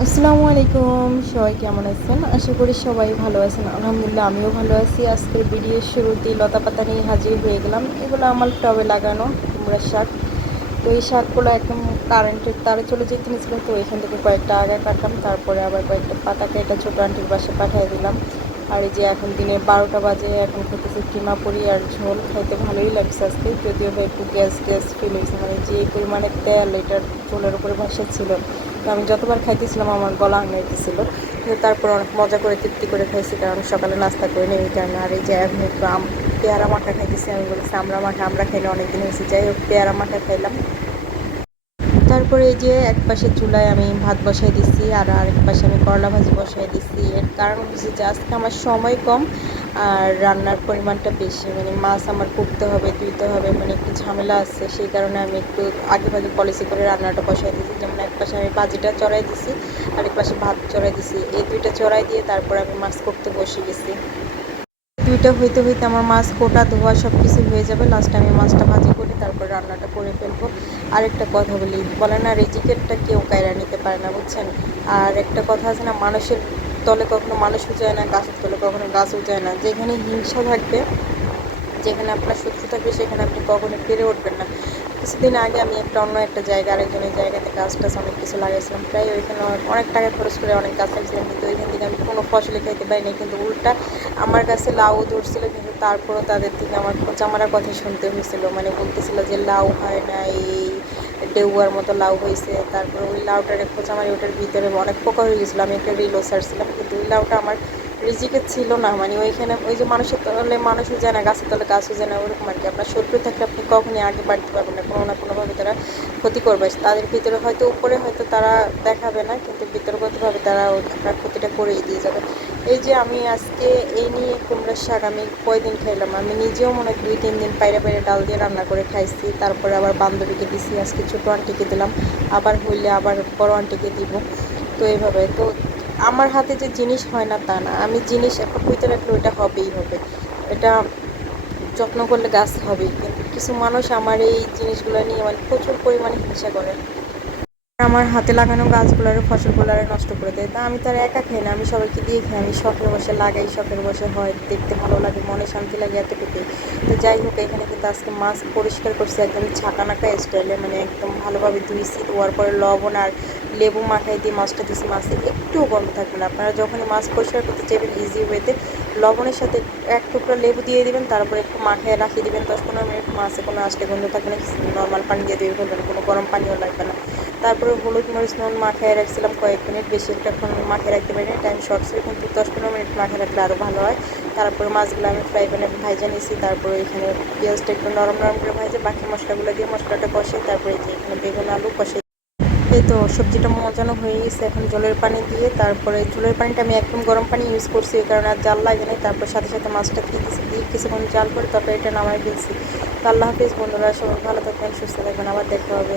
আসসালামু আলাইকুম, সবাই কেমন আছেন? আশা করি সবাই ভালো আছেন। আলহামদুলিল্লাহ, আমিও ভালো আছি। আজকের ভিডিওর লতা পাতা নিয়ে হাজির হয়ে গেলাম। এগুলো আমার টবে লাগানো কুমড়ার শাক। তো এই শাকগুলো একদম কারেন্টের তারে চলে যেতে নিয়েছিল তো এখান থেকে কয়েকটা আগা কাটলাম। তারপরে আবার কয়েকটা পাতা কেটে ছোটো আন্টির বাসে পাঠিয়ে দিলাম। আর এই যে এখন দিনের বারোটা বাজে, এখন খেতেছি কিমা পরি আর ঝোল। খাইতে ভালোই লাগছে আজকে। যদিও একটু গ্যাস গ্যাস ফিল হয়েছে। মানে যে পরিমাণে তেল এটার ঝোলের উপরে ভাসা ছিল। আমি যতবার খাইতেছিলাম, আমার গলা আঙাইতেছিল কিন্তু তারপর অনেক মজা করে, তৃপ্তি করে খাইছি, কারণ সকালে নাস্তা করে নিয়ে এই কারণে। আর এই যে এখন একটু আম, পেয়ারা মাখা খাইতেছি, আমি বলেছি, আমরা মাখা, আমরা খাইলে অনেকদিন হয়েছে যাই হোক, পেয়ারা মাখা খাইলাম। তারপরে এই যে এক পাশে চুলায় আমি ভাত বসাই দিচ্ছি আর আরেক পাশে আমি করলা ভাজি বসাই দিচ্ছি এর কারণ হচ্ছে যে আজকে আমার সময় কম আর রান্নার পরিমাণটা বেশি। মানে মাছ আমার কুটতে হবে, ধুইতে হবে মানে একটু ঝামেলা আছে, সেই কারণে আমি একটু আগে ভাগে পলিসি করে রান্নাটা বসাই দিচ্ছি যেমন এক পাশে আমি ভাজিটা চড়াই দিছি, আরেক পাশে ভাত চড়াই দিছি। এই দুইটা চড়াই দিয়ে তারপর আমি মাছ করতে বসে গেছি। দুইটা হইতে হইতে আমার মাছ কোটা ধোয়া সব কিছু হয়ে যাবে। লাস্টে আমি মাছটা ভাজি করে তারপর রান্নাটা করে ফেলব। আরেকটা কথা বলি। বলে না, রেজিকেটটা কেউ কায়রা নিতে পারে না, বুঝছেন? আর একটা কথা আছে না, মানুষের তলে কখনো মানুষ উজায় না, গাছের তলে কখনো গাছ উজায় না। যেখানে হিংসা থাকবে, যেখানে আপনার শত্রু থাকবে, সেখানে আপনি কখনো পেরে উঠবেন না। কিছুদিন আগে আমি একটা অন্য একটা জায়গা আরেকজনের জায়গাতে গাছ টাছ অনেক কিছু লাগাইছিলাম প্রায় ওইখানে অনেক টাকা খরচ করে অনেক গাছ লাগিয়েছিলাম, কিন্তু ওইখান থেকে আমি কোনো ফসলে খাইতে পারিনি। কিন্তু উল্টা আমার কাছে লাউ ধরছিল, কিন্তু তারপরও তাদের থেকে আমার খোঁচা কথা শুনতে হয়েছিল। মানে বলতেছিল যে লাউ হয় না এই ডেউয়ার মতো লাউ হয়েছে। তারপরে ওই লাউটারে খোঁচা মারি, ওটার ভিতরে অনেক পোকা হয়ে গেছিল। আমি একটা রিলও সারছিলাম কিন্তু ওই লাউটা আমার রিজিকে ছিল না মানে ওইখানে ওই যে মানুষের তলে মানুষও যায় না গাছের তলে গাছও যায় না ওরকম আর কি। আপনার শত্রু থাকলে আপনি কখনই আগে বাড়তে পারবেন না, কোনো না কোনোভাবে তারা ক্ষতি করবে। তাদের ভিতরে হয়তো উপরে হয়তো তারা দেখাবে না, কিন্তু ভিতরগতভাবে তারা আপনার ক্ষতিটা করেই দিয়ে যাবে। এই যে আমি আজকে এই নিয়ে কুমড়ার শাক আমি কয়দিন খাইলাম, আমি নিজেও মনে হয় দুই, তিন দিন বাইরে বাইরে ডাল দিয়ে রান্না করে খাইছি, তারপরে আবার বান্ধবীকে দিছি, আজকে ছোটো আন্টিকে দিলাম, আবার হইলে আবার বড় আন্টিকে দিব। তো এইভাবে তো আমার হাতে যে জিনিস হয় না তা না। আমি জিনিস একটা পুঁতে রাখলে ওইটা হবেই হবে। এটা যত্ন করলে গাছ হবেই। কিন্তু কিছু মানুষ আমার এই জিনিসগুলো নিয়ে মানে প্রচুর পরিমাণে হিংসা করে। আমার হাতে লাগানো গাছগুলোর ফসলগুলোরে নষ্ট করে দেয়। তা আমি তার একা খাই না, আমি সবাইকে দিয়ে খাই, আমি শখের বসে লাগাই, শখের বসে হয়, দেখতে ভালো লাগে, মনে শান্তি লাগে এতটুকুই। তো যাই হোক, এখানে কিন্তু আজকে মাছ পরিষ্কার করছি, একদম ছাকানাকা স্টাইলে মানে একদম ভালোভাবে ধুইছি ধোয়ার পরে লবণ আর লেবু মাখাই দিয়ে মাছটা দিয়েছি মাছে একটুও গন্ধ থাকবে না। আপনারা যখনই মাছ পরিষ্কার করতে চাইবেন ইজি ওয়েতে লবণের সাথে এক টুকরা লেবু দিয়ে দিবেন, তারপরে একটু মাখায় রাখিয়ে দিবেন, দশ পনেরো মিনিট মাছে কোনো আসতে গন্ধ থাকবে না নর্মাল পানি দিয়ে দিয়ে ফেলবেন কোনো গরম পানিও লাগবে না। তারপরে হলুদ মরিচ নুন মাখায় রাখছিলাম কয়েক মিনিট, বেশি একটা মাখিয়ে রাখতে পারি না টাইম শর্ট ছিল, কিন্তু দশ পনেরো মিনিট মাখিয়ে রাখলে আরও ভালো হয়। তারপরে মাছগুলো আমি ফ্রাই প্যানে ভাইজা নিয়েছি তারপরে এখানে পেঁয়াজটা একটু নরম নরম করে ভাজে, বাকি মশলাগুলো দিয়ে মশলাটা কষে তারপরে যে এখানে বেগুন আলু কষে এই তো সবজিটা মজানো হয়ে গেছে, এখন জলের পানি দিয়ে, তারপরে জলের পানিটা আমি একদম গরম পানি ইউজ করছি, এই কারণে আর জাল লাগে নাই, তারপর সাথে সাথে মাছটা দিয়ে দিয়েছি দিয়ে কিছুক্ষণ জাল করে তারপরে এটা নামাই ফেলছি। তো আল্লাহ হাফিজ, বন্ধুরা সবাই ভালো থাকবেন, সুস্থ থাকবেন, আবার দেখা হবে।